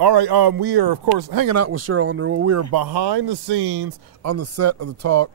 All right, we are, of course, hanging out with Sheryl Underwood. We are behind the scenes on the set of The Talk.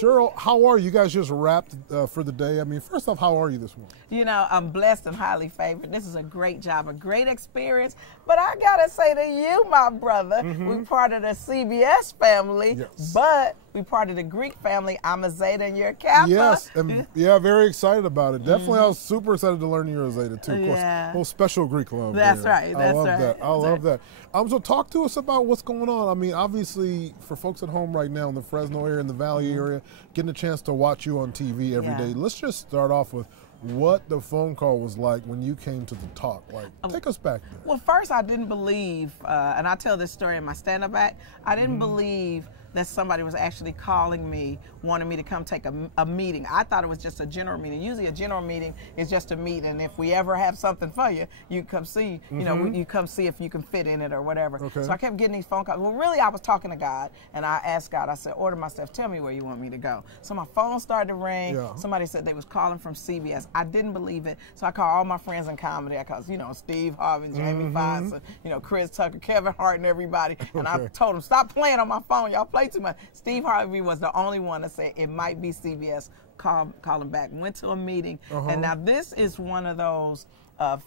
Sheryl, how are you? You guys just wrapped for the day. I mean, first off, how are you this morning? You know, I'm blessed and highly favored. This is a great job, a great experience. But I got to say to you, my brother, we're part of the CBS family, but we're part of the Greek family. I'm a Zeta and you're a Kappa. Yes, and yeah, very excited about it. Definitely, I was super excited to learn you're a Zeta, too. Of course, a little special Greek love. That's there. right. I love that. I love that. So talk to us about what's going on. I mean, obviously, for folks at home right now in the Fresno area, in the Valley area, getting a chance to watch you on TV every day. Let's just start off with what the phone call was like when you came to The Talk. Like, take us back there. Well, first, I didn't believe, and I tell this story in my stand-up act, I didn't believe that somebody was actually calling me, wanting me to come take a meeting. I thought it was just a general meeting. Usually a general meeting is just a meet, and if we ever have something for you, you come see, you know, you come see if you can fit in it or whatever. So I kept getting these phone calls. Well, really, I was talking to God, and I asked God, I said, order my stuff, tell me where you want me to go. So my phone started to ring. Somebody said they was calling from CBS. I didn't believe it, so I called all my friends in comedy. I called, you know, Steve Harvey, Jamie Foxx, you know, Chris Tucker, Kevin Hart, and everybody, and I told them, stop playing on my phone. Y'all play too much. Steve Harvey was the only one to say it might be CBS. Call him back. Went to a meeting, and now this is one of those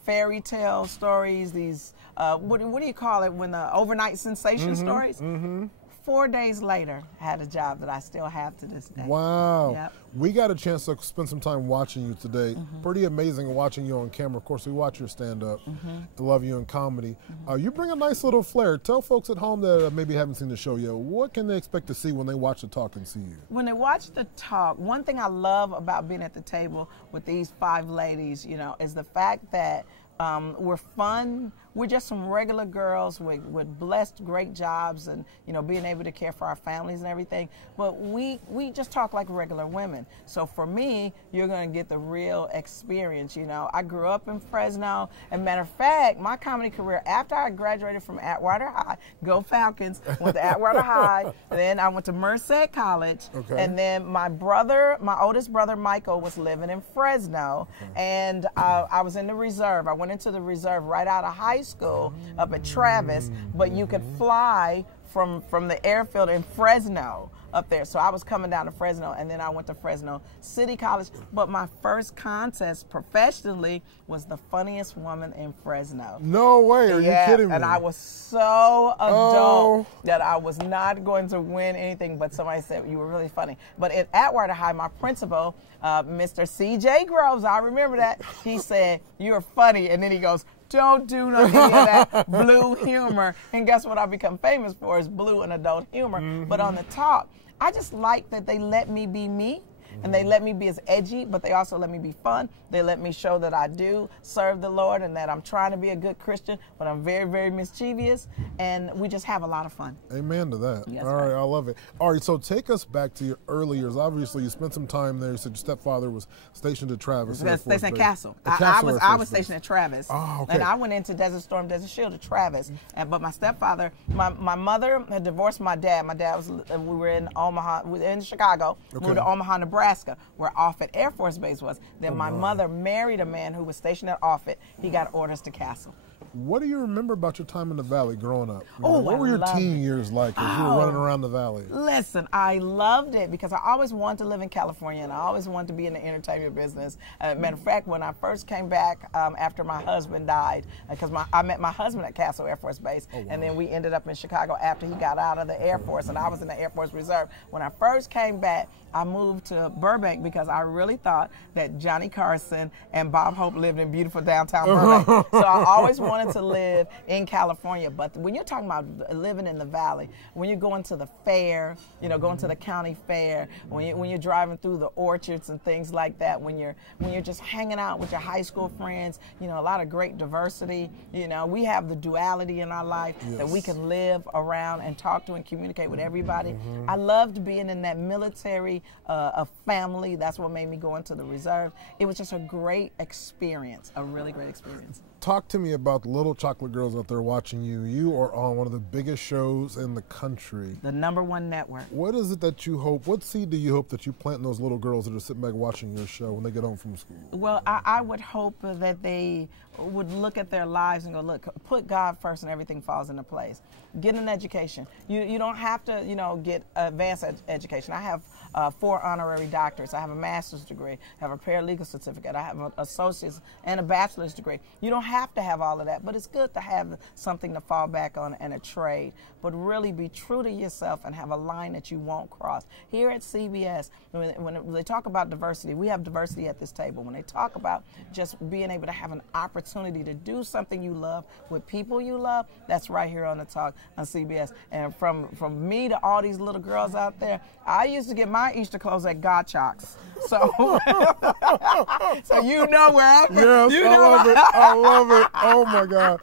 fairy tale stories. These what do you call it when the overnight sensation stories? 4 days later, I had a job that I still have to this day. Wow. We got a chance to spend some time watching you today. Pretty amazing watching you on camera. Of course, we watch your stand-up. I love you in comedy. You bring a nice little flair. Tell folks at home that maybe haven't seen the show yet, what can they expect to see when they watch The Talk and see you? When they watch The Talk, one thing I love about being at the table with these 5 ladies, you know, is the fact that we're fun. We're just some regular girls with blessed, great jobs, and you know, being able to care for our families and everything. But we just talk like regular women. So for me, you're going to get the real experience. You know, I grew up in Fresno, and matter of fact, my comedy career after I graduated from Atwater High, go Falcons, went to Atwater High. Then I went to Merced College, and then my oldest brother Michael was living in Fresno, and I was in the reserve. I went into the reserve right out of high school up at Travis, but you could fly from the airfield in Fresno up there. So I was coming down to Fresno, and then I went to Fresno City College. But my first contest professionally was the funniest woman in Fresno. No way, are you kidding me? And I was so adult that I was not going to win anything, but somebody said, you were really funny. But at Atwater High, my principal, Mr. C.J. Groves, I remember that, he said, you're funny, and then he goes, don't do any of that blue humor. And guess what I become famous for is blue and adult humor. But on The Talk, I just like that they let me be me. And they let me be as edgy, but they also let me be fun. They let me show that I do serve the Lord and that I'm trying to be a good Christian, but I'm very, very mischievous. And we just have a lot of fun. Amen to that. Yes, all right, I love it. All right, so take us back to your early years. Obviously, you spent some time there. You said your stepfather was stationed at Travis. Stationed at Castle. I was stationed at Travis. And I went into Desert Storm, Desert Shield at Travis. But my stepfather, my mother had divorced my dad. My dad we were in Omaha, we were in Chicago. We were to Omaha, Nebraska, where Offutt Air Force Base was. Then my mother married a man who was stationed at Offutt. He got orders to Castle. What do you remember about your time in the Valley growing up? What were your teen years like as you were running around the Valley? Listen, I loved it because I always wanted to live in California, and I always wanted to be in the entertainment business. Matter of fact, when I first came back after my husband died, because I met my husband at Castle Air Force Base, and then we ended up in Chicago after he got out of the Air Force, and I was in the Air Force Reserve. When I first came back, I moved to Burbank because I really thought that Johnny Carson and Bob Hope lived in beautiful downtown Burbank. So I always wanted to live in California. But when you're talking about living in the Valley, when you're going to the fair, you know, going to the county fair, when you're driving through the orchards and things like that, when you're just hanging out with your high school friends, you know, a lot of great diversity. You know, we have the duality in our life that we can live around and talk to and communicate with everybody. I loved being in that military a family. That's what made me go into the reserve. It was just a great experience, a really great experience. talk to me about the little chocolate girls out there watching you. You are on one of the biggest shows in the country. The #1 network. What is it that you hope, what seed do you hope that you plant in those little girls that are sitting back watching your show when they get home from school? Well, I would hope that they would look at their lives and go, look, put God first and everything falls into place. Get an education. You don't have to, get advanced education. I have 4 honorary doctorates. I have a master's degree. I have a paralegal certificate. I have an associate's and a bachelor's degree. You don't have to have all of that, but it's good to have something to fall back on and a trade. But really be true to yourself and have a line that you won't cross. Here at CBS, when they talk about diversity, we have diversity at this table. When they talk about just being able to have an opportunity to do something you love with people you love, that's right here on the talk on CBS. And from me to all these little girls out there, I used to get my Easter clothes at Gottschalk's. So, so you know where I'm from. Yes, I love it. I love it. Oh my God.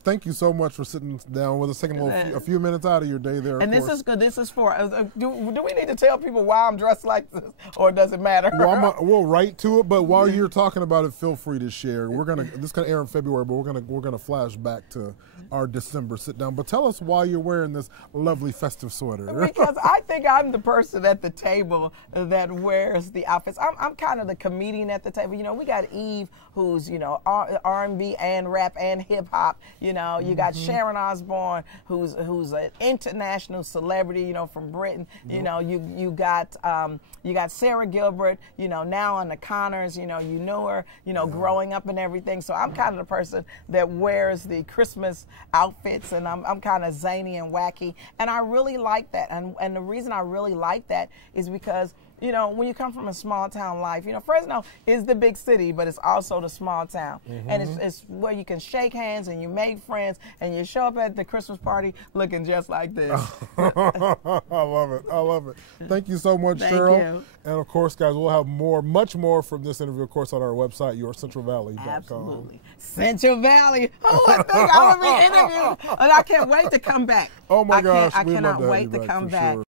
Thank you so much for sitting down with us, taking a few minutes out of your day there. And this is good. This is for. Do we need to tell people why I'm dressed like this, or does it matter? Well, we'll write to it, but while you're talking about it, feel free to share. This is gonna air in February, but we're gonna flash back to our December sit down. But tell us why you're wearing this lovely festive sweater. Because I think I'm the person at the table that wears the outfits. I'm kind of the comedian at the table. We got Eve, who's R&B and rap and hip hop. You got Sharon Osbourne, who's an international celebrity. From Britain. You got Sarah Gilbert. Now on the Connors. You know her. Growing up and everything. So I'm kind of the person that wears the Christmas outfits, and I'm kind of zany and wacky, and I really like that. And the reason I really like that is because when you come from a small town life, Fresno is the big city, but it's also the small town. Mm-hmm. And it's where you can shake hands and you make friends and you show up at the Christmas party looking just like this. I love it. I love it. Thank you so much, Sheryl. Thank you. And of course, guys, we'll have much more from this interview, of course, on our website, yourcentralvalley.com. Absolutely. Central Valley. Oh, I think I will be interviewed. And I can't wait to come back. Oh my gosh. I cannot wait to come back. Sure.